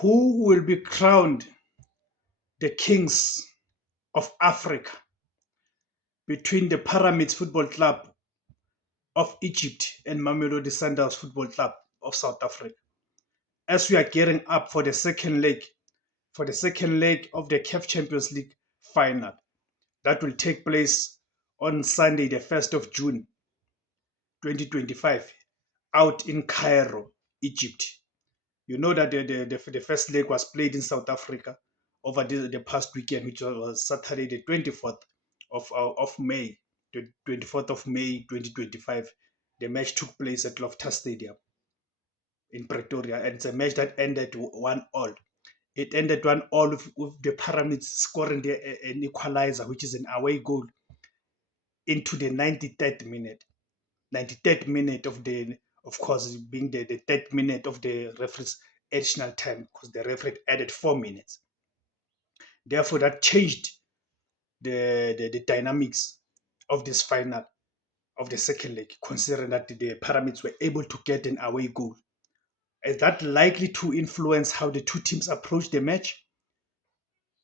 Who will be crowned the kings of Africa between the Pyramids Football Club of Egypt and Mamelodi Sundowns Football Club of South Africa? As we are gearing up for the second leg of the CAF Champions League final that will take place on Sunday, the 1st of June 2025, out in Cairo, Egypt. You know that the first leg was played in South Africa over the past weekend, which was Saturday, the 24th of May, the 24th of May 2025. The match took place at Loftus Stadium in Pretoria, and it's a match that ended 1-1. It ended 1-1 with the Pyramids scoring an equalizer, which is an away goal, into the 93rd minute. 93rd minute of course, being the third minute of the referee's additional time, because the referee added 4 minutes. Therefore, that changed the dynamics of this final of the second leg, considering that the Pyramids were able to get an away goal. Is that likely to influence how the two teams approach the match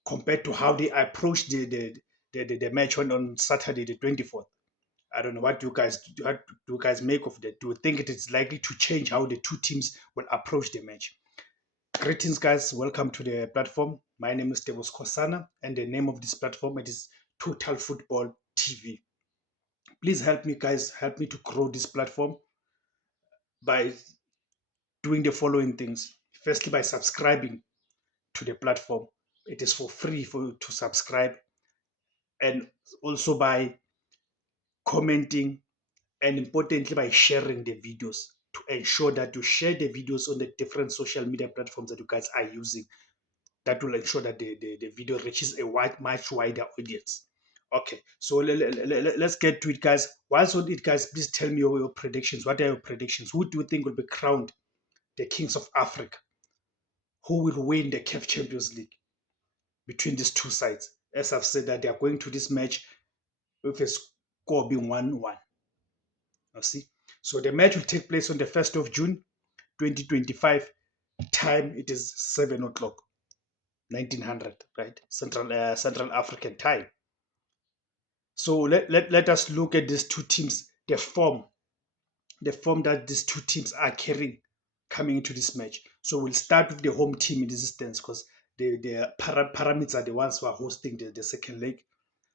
compared to how they approached the match on Saturday, the 24th? I don't know what do you guys make of that. Do you think it is likely to change how the two teams will approach the match? Greetings, guys. Welcome to the platform. My name is Tebos Kosana, and the name of this platform it is Total Football TV. Please help me, guys. Help me to grow this platform by doing the following things. Firstly, by subscribing to the platform. It is for free for you to subscribe, and also by commenting, and importantly by sharing the videos, to ensure that you share the videos on the different social media platforms that you guys are using. That will ensure that the video reaches a much wider audience. Okay, so let's get to it, guys. Whilst on it, guys, please tell me your predictions. What are your predictions? Who do you think will be crowned the kings of Africa? Who will win the CAF Champions League between these two sides? As I've said, that they are going to this match with a score being 1-1. You see, so the match will take place on the 1st of June 2025. Time it is 7 o'clock 1900, right? Central African time. So let us look at these two teams, the form that these two teams are carrying coming into this match. So we'll start with the home team in this instance, because the Pyramids are the ones who are hosting the second leg.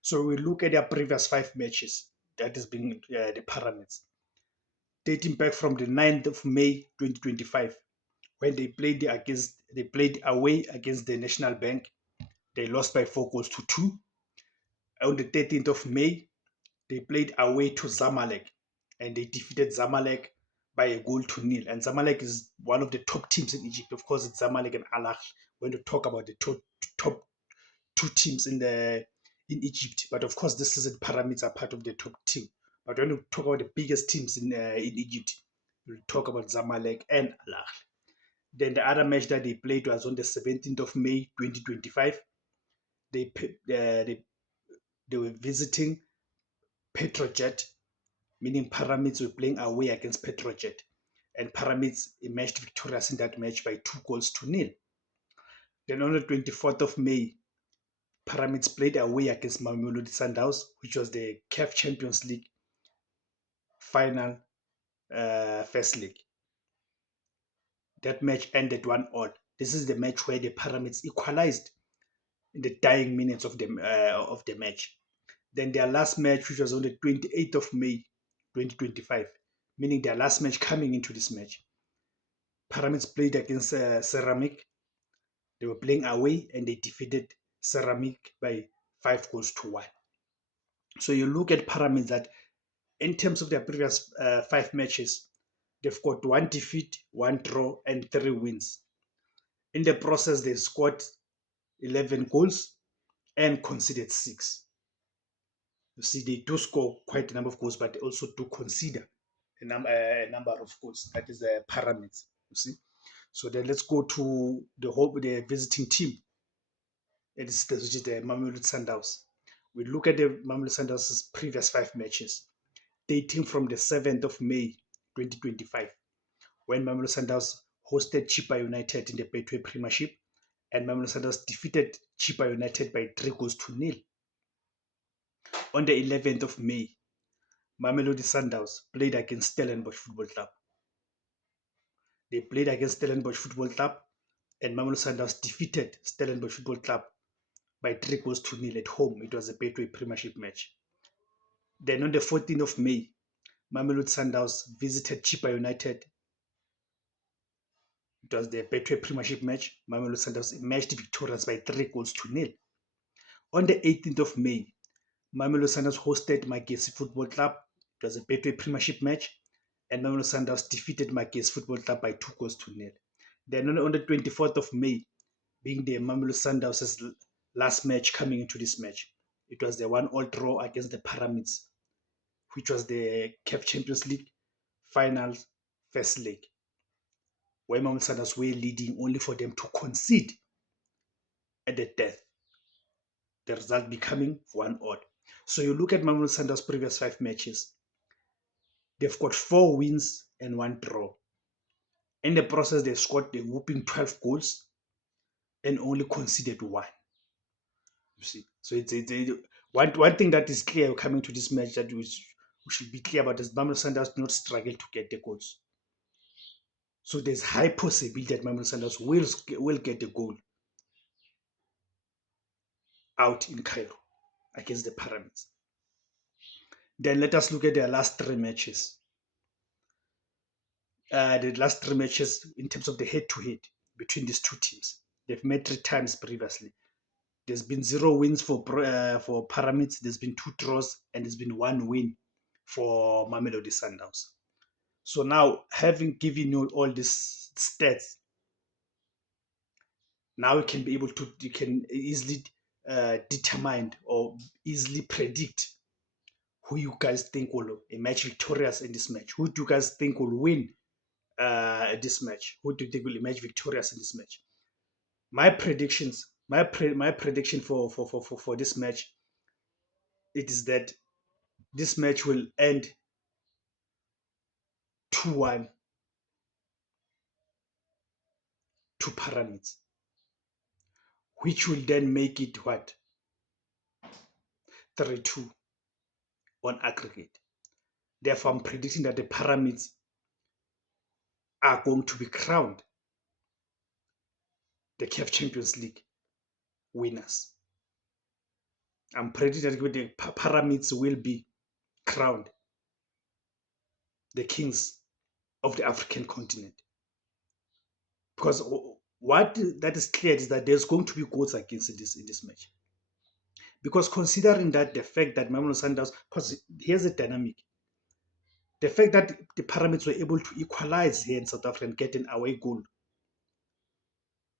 So we look at their previous 5 matches, that has been the Pyramids, dating back from the 9th of May 2025, when they played away against the National Bank. They lost by 4 goals to 2. On the 13th of May, they played away to Zamalek, and they defeated Zamalek by 1-0. And Zamalek is one of the top teams in Egypt. Of course, it's Zamalek and Al Ahly when you talk about the top two teams in Egypt. But of course, this isn't Pyramids are part of the top team. But when you talk about the biggest teams in Egypt, we'll talk about Zamalek and Al Ahly. Then the other match that they played was on the 17th of May 2025. They were visiting Petrojet, meaning Pyramids were playing away against Petrojet. And Pyramids emerged victorious in that match by 2 goals to 0. Then on the 24th of May, Pyramids played away against Mamelodi Sundowns, which was the CAF Champions League final first leg. That match ended 1-1. This is the match where the Pyramids equalized in the dying minutes of the match. Then their last match, which was on the 28th of May 2025, meaning their last match coming into this match, Pyramids played against Ceramic. They were playing away and they defeated Ceramic by 5 goals to 1. So you look at Pyramids that in terms of their previous 5 matches, they've got 1 defeat, 1 draw, and 3 wins. In the process, they scored 11 goals and conceded 6. You see, they do score quite a number of goals, but they also do concede a number of goals. That is the Pyramids. You see. So then let's go to the visiting team. Which is the Mamelodi Sundowns. We look at the Mamelodi Sundowns' previous 5 matches, dating from the 7th of May 2025, when Mamelodi Sundowns hosted Chippa United in the Betway Premiership, and Mamelodi Sundowns defeated Chippa United by 3-0. On the 11th of May, Mamelodi Sundowns played against Stellenbosch Football Club. They played against Stellenbosch Football Club, and Mamelodi Sundowns defeated Stellenbosch Football Club by 3-0 at home. It was a Betway Premiership match. Then on the 14th of May, Mamelodi Sundowns visited Chippa United. It was the Betway Premiership match. Mamelodi Sundowns emerged victorious by 3-0. On the 18th of May, Mamelodi Sundowns hosted Magesi Football Club. It was a Betway Premiership match, and Mamelodi Sundowns defeated Magesi Football Club by 2-0. Then on the 24th of May, being the Mamelodi Sundowns' last match coming into this match, it was the 1-1 draw against the Pyramids, which was the CAF Champions League final first leg, where Mamelodi Sundowns were leading only for them to concede at the death, the result becoming 1-1. So you look at Mamelodi Sundowns' previous 5 matches, they've got 4 wins and 1 draw. In the process, they've scored a whooping 12 goals and only conceded 1. You see, so it's one thing that is clear coming to this match that we should be clear about is Mamelodi Sundowns do not struggle to get the goals. So there's high possibility that Mamelodi Sundowns will get the goal out in Cairo against the Pyramids. Then let us look at their last 3 matches. The last 3 matches in terms of the head-to-head between these two teams. They've met 3 times previously. There's been 0 wins for Pyramids, there's been 2 draws, and there's been 1 win for Mamelodi Sundowns. So now, having given you all these stats, now you can easily determine or easily predict who you guys think will emerge victorious in this match. Who do you guys think will win this match? Who do you think will emerge victorious in this match? My predictions, my prediction for this match, it is that this match will end 2-1 to Pyramids, which will then make it what? 3-2 on aggregate. Therefore, I'm predicting that the Pyramids are going to be crowned the CAF Champions League winners. I'm predicting that the Pyramids will be crowned the kings of the African continent. Because what that is clear is that there's going to be goals against this in this match. Because considering that the fact that Mamelodi Sundowns, because here's the dynamic. The fact that the Pyramids were able to equalize here in South Africa and get an away goal,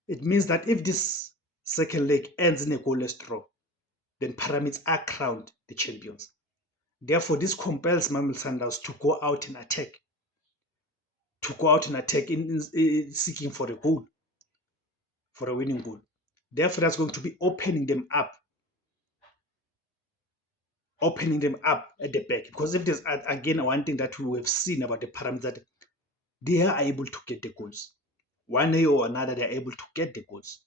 it means that if this second leg ends in a goalless draw, then Pyramids are crowned the champions. Therefore, this compels Mamelodi Sundowns to go out and attack. In seeking for a goal, for a winning goal. Therefore, that's going to be opening them up at the back. Because if there's, again, one thing that we have seen about the Pyramids, that they are able to get the goals. One way or another, they're able to get the goals.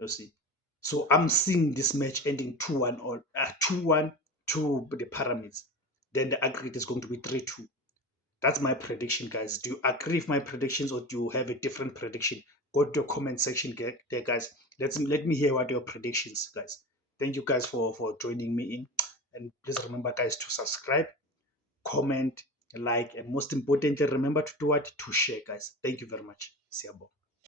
You see. So I'm seeing this match ending 2-1 or 2-1 to the Pyramids. Then the aggregate is going to be 3-2. That's my prediction, guys. Do you agree with my predictions, or do you have a different prediction? Go to the comment section there, guys. Let me hear what your predictions, guys. Thank you, guys, for joining me in. And please remember, guys, to subscribe, comment, like, and most importantly, remember to do what? To share, guys. Thank you very much. Siyabonga.